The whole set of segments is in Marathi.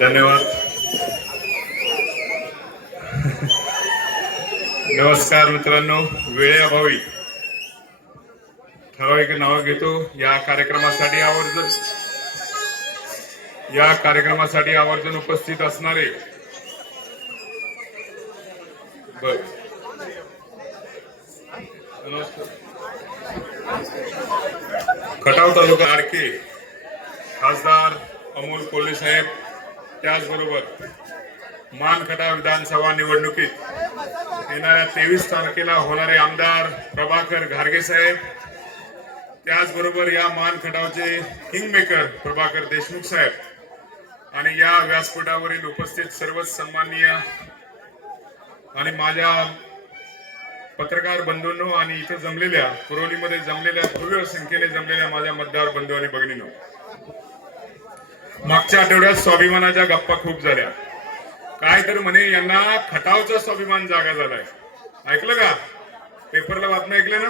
धन्यवाद. नमस्कार मित्रांनो, वेळेअभावी ठराविक नाव घेतो. या कार्यक्रमासाठी आवर्जून उपस्थित असणारे खटाव तालुका आडके खासदार अमोल कोल्हे साहेब, त्याचबरोबर मानखटाव विधानसभा निवडणुकीत येणाऱ्या 23 तारखेला होणारे आमदार प्रभाकर घारगे साहेब, त्याचबरोबर या मानखटावचे किंगमेकर प्रभाकर देशमुख साहेब आणि या व्यासपीठावरील उपस्थित सर्वच सन्माननीय आणि माझ्या पत्रकार बंधूंनो आणि इथे जमलेल्या कुरोलीमध्ये जमलेल्या भव्य संख्येने जमलेल्या माझ्या मतदार बंधू आणि भगिनींनो, मागच्या आठवड्यात स्वाभिमानाच्या गप्पा खूप झाल्या. काय तर म्हणे यांना खटावचा स्वाभिमान जागा झालाय. ऐकलं का? पेपरला बातमी ऐकलं ना?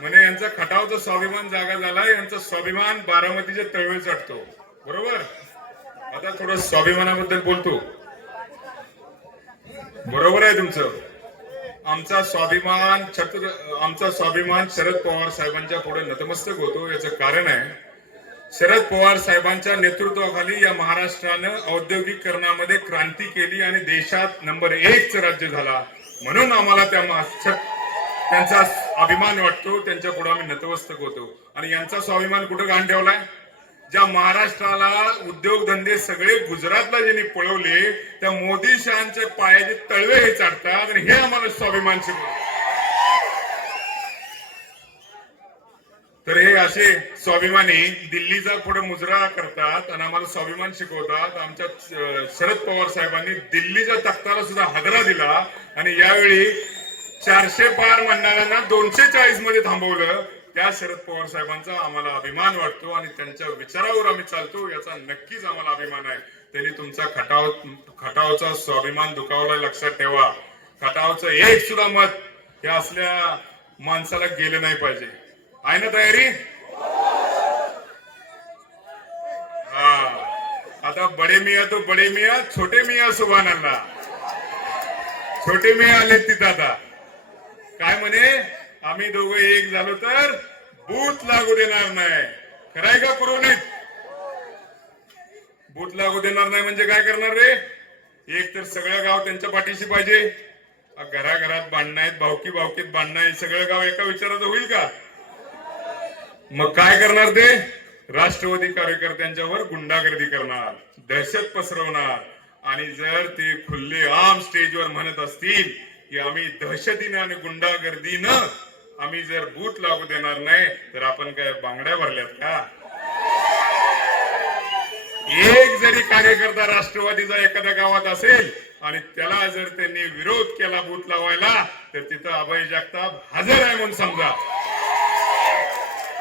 म्हणे यांचा खटावचा स्वाभिमान जागा झालाय. यांचा स्वाभिमान बारामतीच्या तळवे चढतो. बरोबर. आता थोडं स्वाभिमानाबद्दल बोलतो. बरोबर आहे तुमचं. आमचा स्वाभिमान शरद पवार साहेबांच्या पुढे नतमस्तक होतो. याचं कारण आहे, शरद पवार साहेबांच्या नेतृत्वाखाली या महाराष्ट्रानं औद्योगिकरणामध्ये क्रांती केली आणि देशात नंबर 1 राज्य झाला. म्हणून आम्हाला त्यांचा अभिमान वाटतो. त्यांच्या पुढे आम्ही नतमस्तक होतो. आणि यांचा स्वाभिमान कुठं घाण ठेवलाय? ज्या महाराष्ट्राला उद्योगधंदे सगळे गुजरातला ज्यांनी पळवले, त्या मोदी शहांचे पायाचे तळवे हे चढतात आणि हे आम्हाला स्वाभिमान शिकवतात. तर हे असे स्वाभिमानी दिल्लीचा पुढे मुजरा करतात आणि आम्हाला स्वाभिमान शिकवतात. आमच्या शरद पवार साहेबांनी दिल्लीच्या तख्ताला सुद्धा हादरा दिला आणि यावेळी 400 पार म्हणणाऱ्यांना 240 मध्ये थांबवलं. त्या शरद पवार साहेबांचा आम्हाला अभिमान वाटतो आणि त्यांच्या विचारावर आम्ही चालतो. याचा नक्कीच आम्हाला अभिमान आहे. त्यांनी तुमचा खटावचा स्वाभिमान दुखावला, लक्षात ठेवा. खटावचं एक सुद्धा मत या असल्या माणसाला गेलं नाही पाहिजे. आहे ना तयारी? हा. आता बडे मिया तो बडे मिया, छोटे मिया सुभान अल्लाह. छोटे मिया आले तिथं. आता काय म्हणे, आम्ही दोघं एक झालो तर बूथ लागू देणार नाही. खरंय का कुरोलीत? बूथ लागू देणार नाही म्हणजे काय करणार रे? एक तर सगळं गाव त्यांच्या पाठीशी पाहिजे. घराघरात भांडणं आहेत, भावकीत भांडणं आहे, सगळं गाव एका विचाराचं होईल का? मग काय करणार ते? राष्ट्रवादी कार्यकर्त्यांच्यावर गुंडागर्दी करणार, दहशत पसरवणार. आणि जर ते खुल्ले आम स्टेजवर म्हणत असतील की आम्ही दहशतीनं आणि गुंडागर्दीनं आम्ही जर बूथ लागू देणार नाही, तर आपण काय बांगड्या भरल्यात का? एक जरी कार्यकर्ता राष्ट्रवादीचा एखाद्या गावात असेल आणि त्याला जर त्यांनी विरोध केला बूथ लावायला, तर तिथं अभय जगताप हजर आहे म्हणून समजा.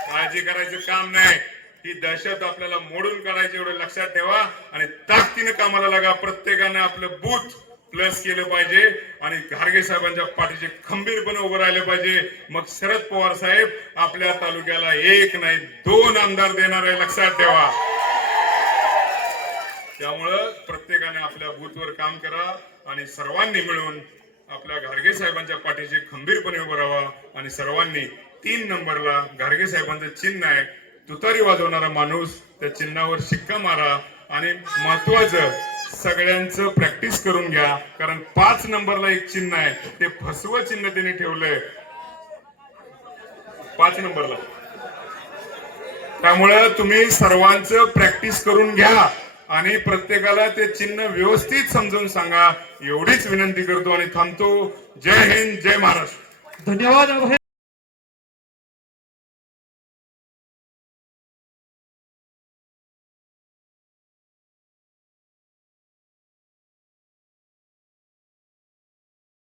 काळजी करायचं काम नाही. ही दहशत आपल्याला मोडून काढायची, एवढं लक्षात ठेवा. आणि ताकदीनं कामाला लागा. प्रत्येकानं आपलं बूथ प्लस केलं पाहिजे आणि घारगे साहेबांच्या पाठीचे खंबीरपणे उभं राहिले पाहिजे. मग शरद पवार साहेब आपल्या तालुक्याला 1 नाही 2 आमदार देणार आहे, लक्षात ठेवा. त्यामुळं प्रत्येकाने आपल्या बूथवर काम करा आणि सर्वांनी मिळून आपल्या घारगे साहेबांच्या पाठीशी खंबीरपणे उभं राहा. आणि सर्वांनी 3 नंबरला घारगे साहेबांचं चिन्ह आहे, तुतारी वाजवणारा माणूस, त्या चिन्हावर शिक्का मारा. आणि महत्वाचं, सगळ्यांचं प्रॅक्टिस करून घ्या. कारण 5 नंबरला एक चिन्ह आहे, ते फसवं चिन्ह त्यांनी ठेवलंय 5 नंबरला. त्यामुळं तुम्ही सर्वांचं प्रॅक्टिस करून घ्या आणि प्रत्येकाला ते चिन्ह व्यवस्थित समजून सांगा, एवढीच विनंती करतो आणि थांबतो. जय हिंद, जय महाराष्ट्र. धन्यवाद.